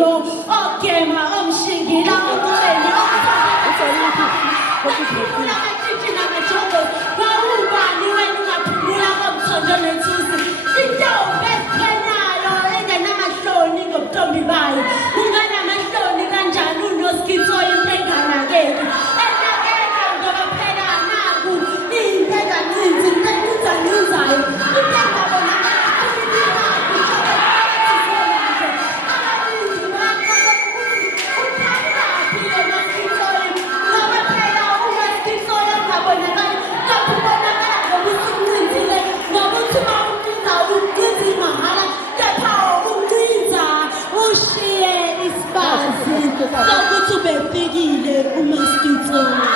amasiko ogema omshingila okutheni okuthula amatshitshi namajogo wawubani wena ungaphungula komthondo nethusi intombi ezikhenyayo engenamahloni ngobuntombi bayo unganamahloni kanjani unoskithoyo into enganakeki enakeka ngoba phela naku iy'mpekancinci into encinzaninzayo into engabonakala sokuthi ubefikile uMaskito.